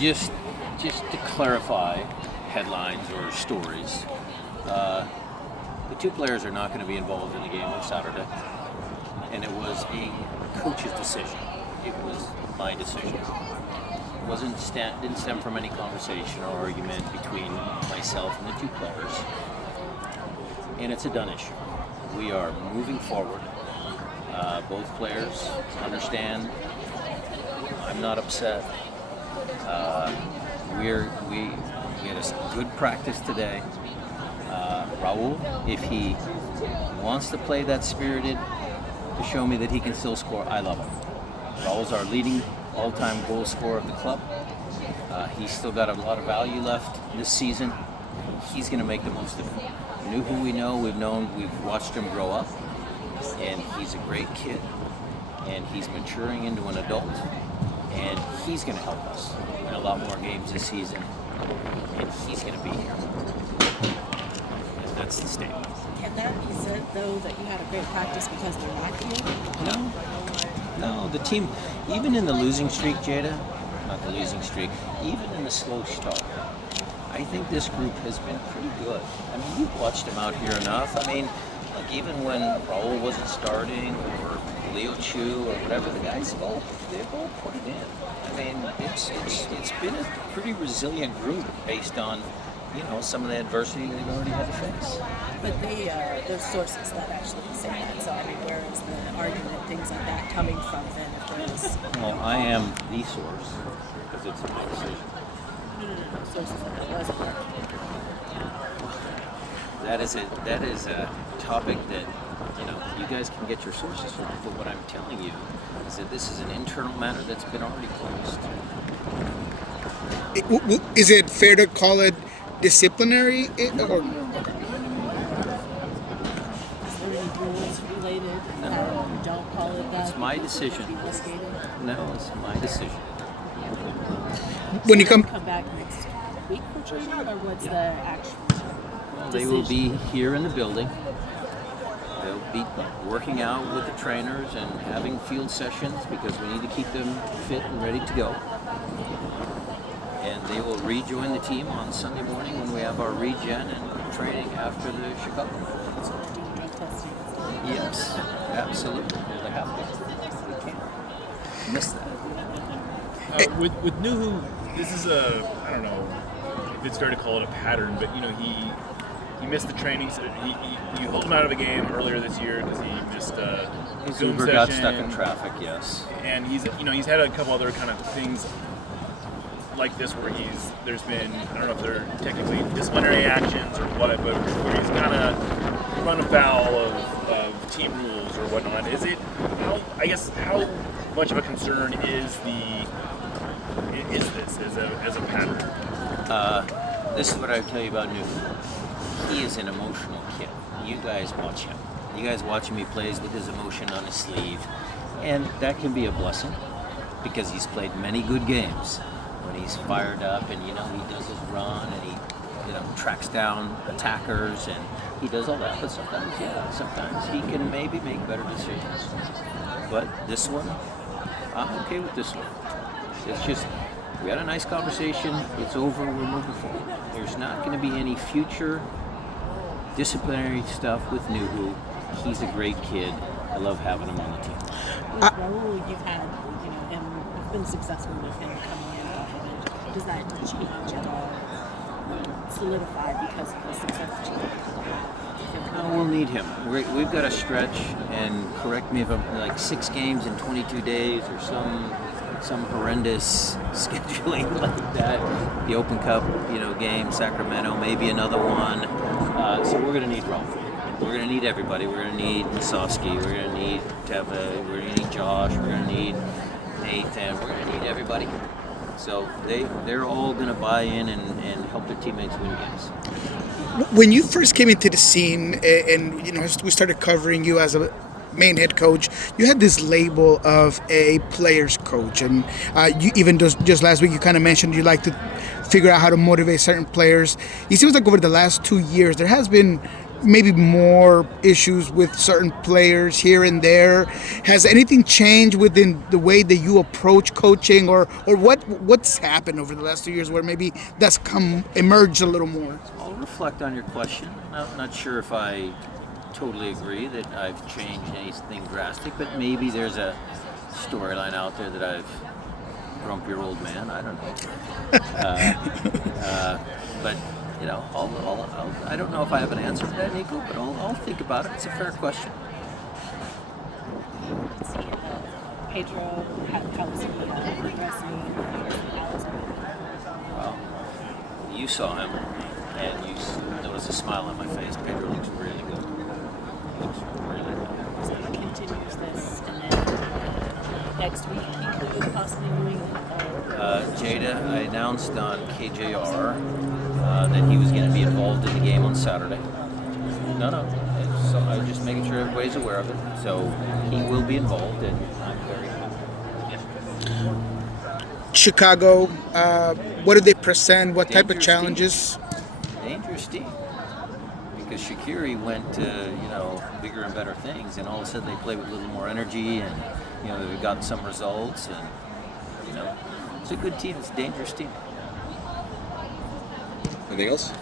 just to clarify headlines or stories, the two players are not going to be involved in the game on Saturday, and it was a coach's decision. It was my decision. It didn't stem from any conversation or argument between myself and the two players, and it's a done issue. We are moving forward. Both players understand. I'm not upset. We had a good practice today. Raúl, if he wants to play that spirited to show me that he can still score, I love him. Raúl's our leading all-time goal scorer of the club. He's still got a lot of value left this season. He's going to make the most of it. Nouhou we know, we've watched him grow up, and he's a great kid, and he's maturing into an adult, and he's going to help us win a lot more games this season, and he's going to be here. And that's the statement. Can that be said, though, that you had a great practice because they're not here? No, the team, even in the losing streak, Jada, not the losing streak, even in the slow start, I think this group has been pretty good. I mean, you've watched them out here enough. I mean, like even when Raúl wasn't starting or Leo Chu or whatever, the guys they've all put it in. I mean, it's been a pretty resilient group based on, some of the adversity they've already had to face. But there's sources that actually say that. So I mean, where is the argument, things like that, coming from then? If there is, well, I am the source because it's my decision. No. Sources that it wasn't working. That is a topic that you guys can get your sources from. But what I'm telling you is that this is an internal matter that's been already closed. Is it fair to call it disciplinary? Or? Is there any rules related? No. Don't call it that. It's my decision. No, it's my decision. When you come back next week for training, or what's the actual? Well, they will be here in the building. They'll be working out with the trainers and having field sessions because we need to keep them fit and ready to go. And they will rejoin the team on Sunday morning when we have our regen and training after the Chicago. So they're doing drug testing. Yes, absolutely. They have to. They can't miss that. With Nouhou, this is I don't know if it's fair to call it a pattern, but he missed the training. So you hold him out of a game earlier this year because he missed His Zoom Uber session. got stuck in traffic. Yes. And he's had a couple other kind of things like this where there's been, I don't know if they're technically disciplinary actions or what, but where he's kind of run afoul of team rules or whatnot. How much of a concern is this as a pattern? This is what I tell you about Nouhou. He is an emotional kid. You guys watch him. You guys watch him. He plays with his emotion on his sleeve, and that can be a blessing because he's played many good games when he's fired up and he does his run and he tracks down attackers and he does all that. But sometimes he can maybe make better decisions. But this one, I'm okay with this one. It's just, we had a nice conversation. It's over. We're moving forward. There's not going to be any future disciplinary stuff with Nouhou. He's a great kid. I love having him on the team. With Raúl, you've had, him, you've been successful with him coming in off of it. Does that change at all? Solidify because of the success that you have? We'll need him. We've got a stretch, and correct me if I'm like 6 games in 22 days or some horrendous scheduling like that. The Open Cup, game, Sacramento, maybe another one. So we're going to need Raúl. We're going to need everybody. We're going to need Sosky. We're going to need Teva. We're going to need Josh. We're going to need Nathan. We're going to need everybody. So they're all going to buy in and help their teammates win games. When you first came into the scene and we started covering you as a main head coach, you had this label of a player's coach, and you even just last week you kind of mentioned you like to figure out how to motivate certain players. It seems like over the last 2 years there has been maybe more issues with certain players here and there. Has anything changed within the way that you approach coaching, or what's happened over the last 2 years where maybe that's emerged a little more? I'll reflect on your question. Not sure if I totally agree that I've changed anything drastic, but maybe there's a storyline out there that I've grumpier old man. I don't know. But you know, I don't know if I have an answer for that, Nico, but I'll think about it. It's a fair question. Pedro, how was he progressing? Well, you saw him, and you noticed a smile on my face. Pedro looks really good. So he continues this, and then next week he could possibly moving. Jada, I announced on KJR that he was going to be involved in the game on Saturday. No. So I'm just making sure everybody's aware of it. So he will be involved, and I'm very happy. Yeah. Chicago, what do they present? What type of Dangerous challenges? Dangerous team. Because Shaqiri went to, bigger and better things, and all of a sudden they play with a little more energy, and, they've gotten some results, and, it's a good team. It's a dangerous team. Anything else?